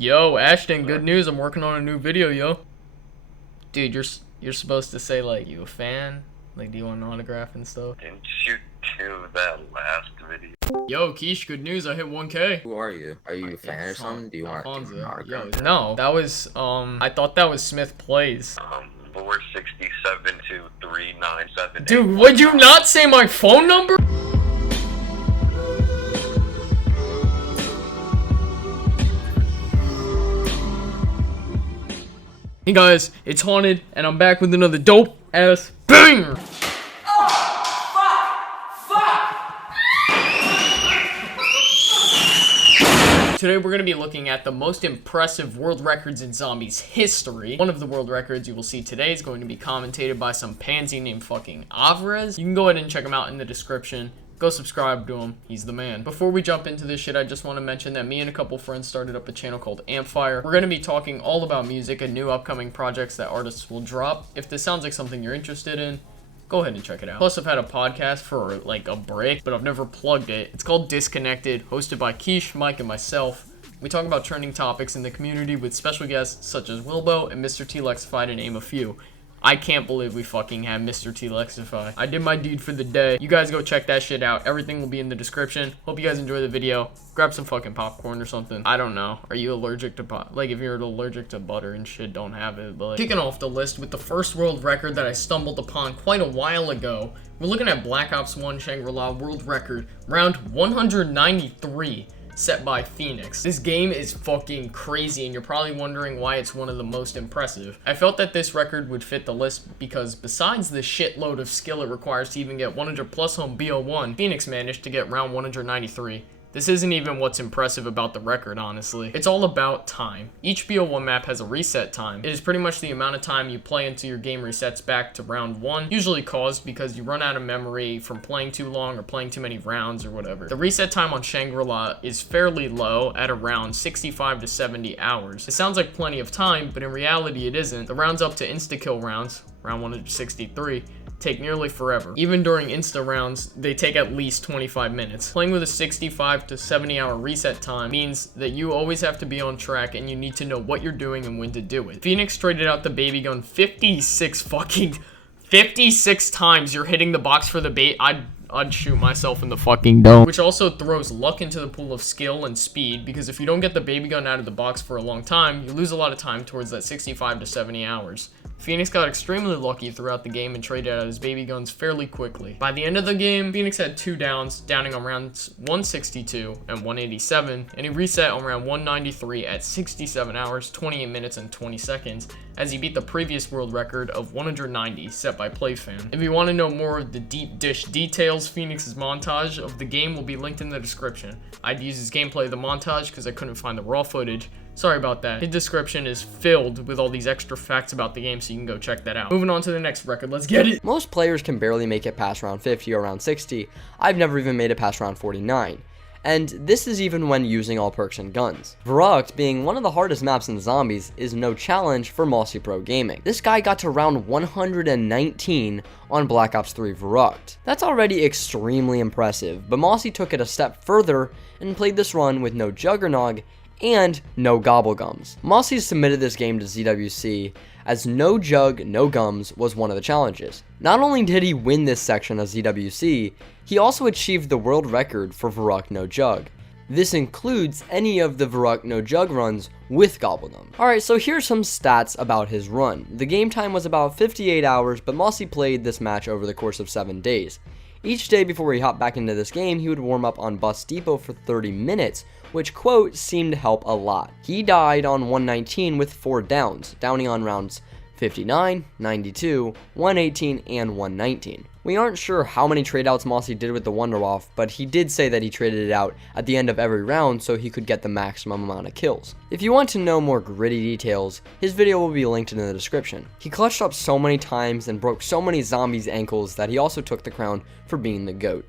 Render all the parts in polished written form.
Yo, Ashton, good news. I'm working on a new video, yo. Dude, you're supposed to say, like, you a fan? Like, do you want an autograph and stuff? Didn't you do that last video? Yo, Keish, good news. I hit 1K. Who are you? Are you a fan or something? Do you want an autograph? Yo, no, that was, I thought that was Smith Plays. 467 to 397. Dude, would you not say my phone number? Hey guys, it's Haunted, and I'm back with another dope-ass banger! Today we're going to be looking at the most impressive world records in zombies history. One of the world records you will see today is going to be commentated by some pansy named fucking Alvarez. You can go ahead and check him out in the description. Go subscribe to him. He's the man. Before we jump into this shit, I just want to mention that me and a couple friends started up a channel called AMPFIRE. We're going to be talking all about music and new upcoming projects that artists will drop. If this sounds like something you're interested in, go ahead and check it out. Plus, I've had a podcast for like a break, but I've never plugged it. It's called Disconnected, hosted by Keish, Mike, and myself. We talk about trending topics in the community with special guests such as Wilbo and Mr. T-Lexify, to name a few. I can't believe we fucking have Mr. T-Lexify. I did my deed for the day. You guys go check that shit out. Everything will be in the description. Hope you guys enjoy the video. Grab some fucking popcorn or something. I don't know. Are you allergic to like, if you're allergic to butter and shit, don't have it. But like, kicking off the list with the first world record that I stumbled upon quite a while ago. We're looking at Black Ops 1 Shangri-La world record, round 193. Set by Phoenix. This game is fucking crazy, and you're probably wondering why it's one of the most impressive. I felt that this record would fit the list because besides the shitload of skill it requires to even get 100 plus home BO1, Phoenix managed to get round 193. This isn't even what's impressive about the record, honestly. It's all about time. Each BO1 map has a reset time. It is pretty much the amount of time you play until your game resets back to round 1, usually caused because you run out of memory from playing too long or playing too many rounds or whatever. The reset time on Shangri-La is fairly low at around 65 to 70 hours. It sounds like plenty of time, but in reality it isn't. The rounds up to insta-kill rounds, round 163, take nearly forever. Even during insta rounds, they take at least 25 minutes. Playing with a 65 to 70 hour reset time means that you always have to be on track and you need to know what you're doing and when to do it. Phoenix traded out the baby gun 56 times. You're hitting the box for the bait. I'd shoot myself in the fucking dome. Which also throws luck into the pool of skill and speed, because if you don't get the baby gun out of the box for a long time, you lose a lot of time towards that 65 to 70 hours. Phoenix got extremely lucky throughout the game and traded out his baby guns fairly quickly. By the end of the game, Phoenix had 2 downs, downing on rounds 162 and 187, and he reset on round 193 at 67 hours, 28 minutes, and 20 seconds, as he beat the previous world record of 190 set by PlayFan. If you want to know more of the deep dish details, Phoenix's montage of the game will be linked in the description. I'd use his gameplay of the montage because I couldn't find the raw footage. Sorry about that. His description is filled with all these extra facts about the game, so you can go check that out. Moving on to the next record, let's get it! Most players can barely make it past round 50 or round 60. I've never even made it past round 49. And this is even when using all perks and guns. Verruckt, being one of the hardest maps in zombies, is no challenge for Massey Pro Gaming. This guy got to round 119 on Black Ops 3 Verruckt. That's already extremely impressive, but Massey took it a step further and played this run with no Juggernog and no Gobblegums. Massey submitted this game to ZWC as no Jug, no Gums was one of the challenges. Not only did he win this section of ZWC, he also achieved the world record for Verruckt no Jug. This includes any of the Verruckt no Jug runs with Gobblegum. Alright, so here's some stats about his run. The game time was about 58 hours, but Massey played this match over the course of 7 days. Each day before he hopped back into this game, he would warm up on Bus Depot for 30 minutes, which, quote, seemed to help a lot. He died on 119 with 4 downs, downing on rounds 59, 92, 118, and 119. We aren't sure how many trade-outs Massey did with the Wunderwaffe, but he did say that he traded it out at the end of every round so he could get the maximum amount of kills. If you want to know more gritty details, his video will be linked in the description. He clutched up so many times and broke so many zombies' ankles that he also took the crown for being the GOAT.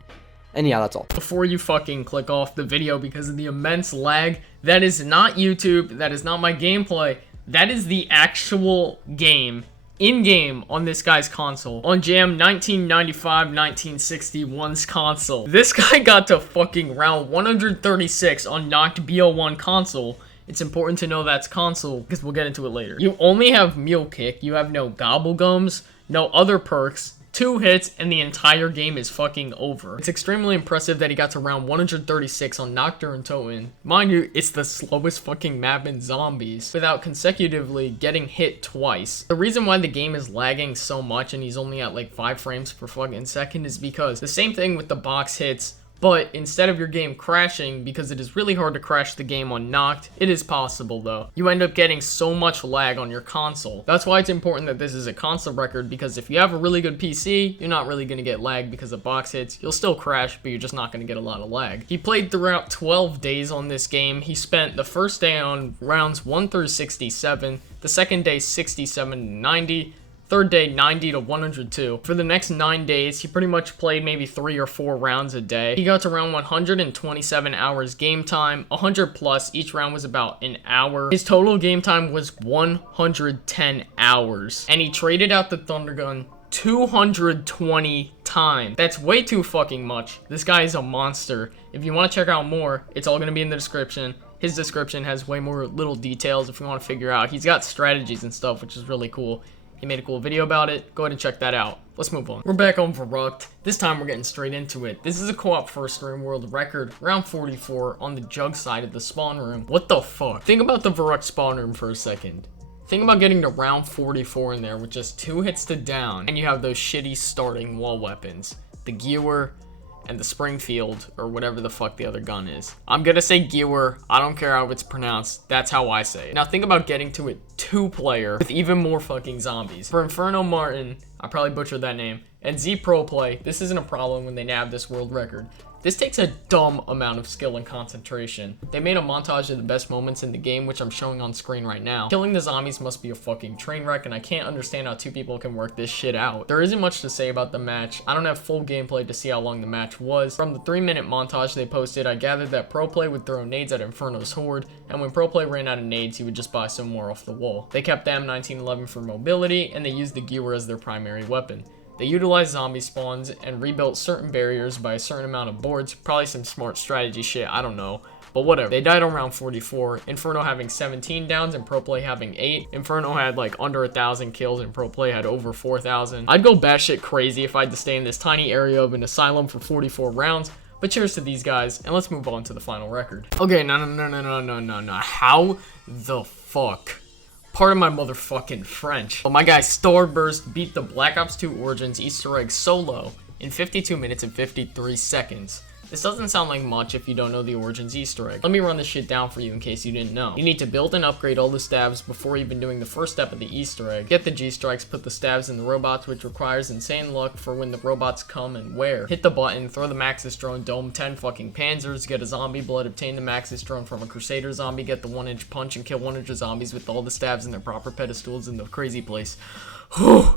And yeah, that's all. Before you fucking click off the video because of the immense lag, that is not YouTube, that is not my gameplay, that is the actual game, in-game on this guy's console. On Jam 1995-1961's console. This guy got to fucking round 136 on Nacht BO1 console It's important to know that's console, because we'll get into it later. You only have Mule Kick, you have no Gobble Gums, no other perks, 2 hits, and the entire game is fucking over. It's extremely impressive that he got to round 136 on Nacht or Untoten. Mind you, it's the slowest fucking map in Zombies, without consecutively getting hit twice. The reason why the game is lagging so much and he's only at like 5 frames per fucking second is because the same thing with the box hits, but instead of your game crashing, because it is really hard to crash the game on Nacht, it is possible though. You end up getting so much lag on your console. That's why it's important that this is a console record, because if you have a really good PC, you're not really going to get lag because of box hits. You'll still crash, but you're just not going to get a lot of lag. He played throughout 12 days on this game. He spent the first day on rounds 1 through 67, the second day 67 to 90, third day 90 to 102. For the next 9 days, he pretty much played maybe 3 or 4 rounds a day. He got to around 127 hours game time, 100 plus. Each round was about an hour. His total game time was 110 hours. And he traded out the Thunder Gun 220 times. That's way too fucking much. This guy is a monster. If you want to check out more, it's all going to be in the description. His description has way more little details if you want to figure out. He's got strategies and stuff, which is really cool. He made a cool video about it. Go ahead and check that out. Let's move on. We're back on Verruckt. This time we're getting straight into it. This is a co-op first room world record, round 44 on the jug side of the spawn room. What the fuck? Think about the Verruckt spawn room for a second. Think about getting to round 44 in there with just 2 hits to down, and you have those shitty starting wall weapons. The Gewehr and the Springfield, or whatever the fuck the other gun is. I'm gonna say Gewehr. I don't care how it's pronounced. That's how I say it. Now think about getting to it 2-player with even more fucking zombies. For Inferno Martin, I probably butchered that name, and Z Pro Play, this isn't a problem when they nab this world record. This takes a dumb amount of skill and concentration. They made a montage of the best moments in the game, which I'm showing on screen right now. Killing the zombies must be a fucking train wreck, and I can't understand how 2 people can work this shit out. There isn't much to say about the match. I don't have full gameplay to see how long the match was. From the 3-minute montage they posted, I gathered that Pro Play would throw nades at Inferno's horde, and when Pro Play ran out of nades, he would just buy some more off the wall. They kept the M1911 for mobility, and they used the Gewehr as their primary weapon. They utilized zombie spawns and rebuilt certain barriers by a certain amount of boards. Probably some smart strategy shit, I don't know. But whatever. They died on round 44. Inferno having 17 downs and Pro Play having 8. Inferno had like under 1,000 kills and Pro Play had over 4,000. I'd go batshit crazy if I had to stay in this tiny area of an asylum for 44 rounds. But cheers to these guys, and let's move on to the final record. Okay, no. How the fuck? Part of my motherfucking French. Well, my guy Starburst beat the Black Ops 2 Origins Easter egg solo in 52 minutes and 53 seconds. This doesn't sound like much if you don't know the Origins Easter egg. Let me run this shit down for you in case you didn't know. You need to build and upgrade all the stabs before even doing the first step of the Easter egg. Get the G-strikes, put the stabs in the robots, which requires insane luck for when the robots come and where. Hit the button, throw the Maxis drone, dome 10 fucking panzers, get a zombie blood, obtain the Maxis drone from a Crusader zombie, get the 1-inch punch, and kill 100 zombies with all the stabs in their proper pedestals in the crazy place.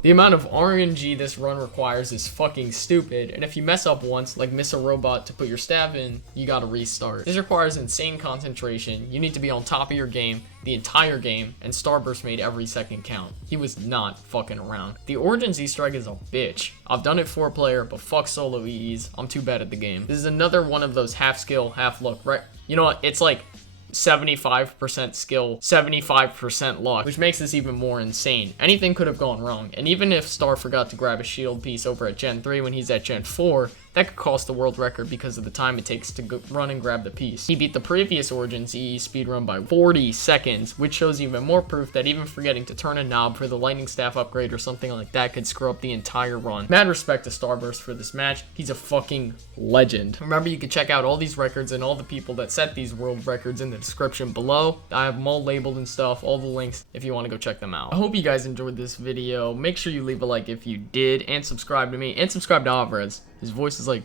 The amount of RNG this run requires is fucking stupid, and if you mess up once, like miss a robot to put your stab in, you gotta restart. This requires insane concentration. You need to be on top of your game the entire game, and Starburst made every second count. He was not fucking around. The Origins Easter egg is a bitch. I've done it 4-player, but fuck solo EEs. I'm too bad at the game. This is another one of those half skill, half luck, right? You know what? It's like 75% skill, 75% luck, which makes this even more insane. Anything could have gone wrong, and even if Star forgot to grab a shield piece over at Gen 3 when he's at Gen 4, that could cost the world record because of the time it takes to go run and grab the piece. He beat the previous Origins EE speedrun by 40 seconds, which shows even more proof that even forgetting to turn a knob for the lightning staff upgrade or something like that could screw up the entire run. Mad respect to Starburst for this match. He's a fucking legend. Remember, you can check out all these records and all the people that set these world records in the description below. I have them all labeled and stuff, all the links if you want to go check them out. I hope you guys enjoyed this video. Make sure you leave a like if you did, and subscribe to me, and subscribe to Alvarez. His voice is like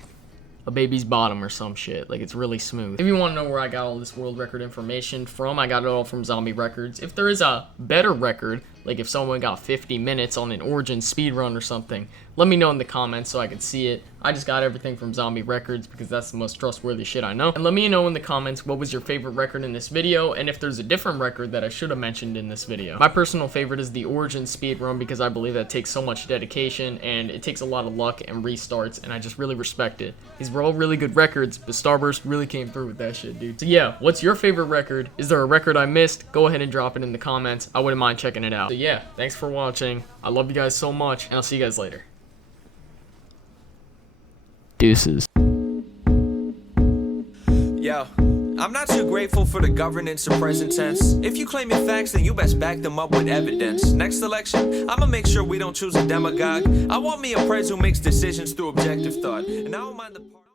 a baby's bottom or some shit. Like, it's really smooth. If you want to know where I got all this world record information from, I got it all from Zombie Records. If there is a better record, Like if someone got 50 minutes on an Origin speedrun or something, let me know in the comments so I could see it. I just got everything from Zombie Records because that's the most trustworthy shit I know. And let me know in the comments what was your favorite record in this video, and if there's a different record that I should have mentioned in this video. My personal favorite is the Origin speedrun because I believe that takes so much dedication and it takes a lot of luck and restarts, and I just really respect it. These were all really good records, but Starburst really came through with that shit, dude. So yeah, what's your favorite record? Is there a record I missed? Go ahead and drop it in the comments. I wouldn't mind checking it out. So yeah, thanks for watching. I love you guys so much, and I'll see you guys later. Deuces. Yo, I'm not too grateful for the governance of present tense. If you claiming facts, then you best back them up with evidence. Next election, I'ma make sure we don't choose a demagogue. I want me a pres who makes decisions through objective thought, and I don't mind the part.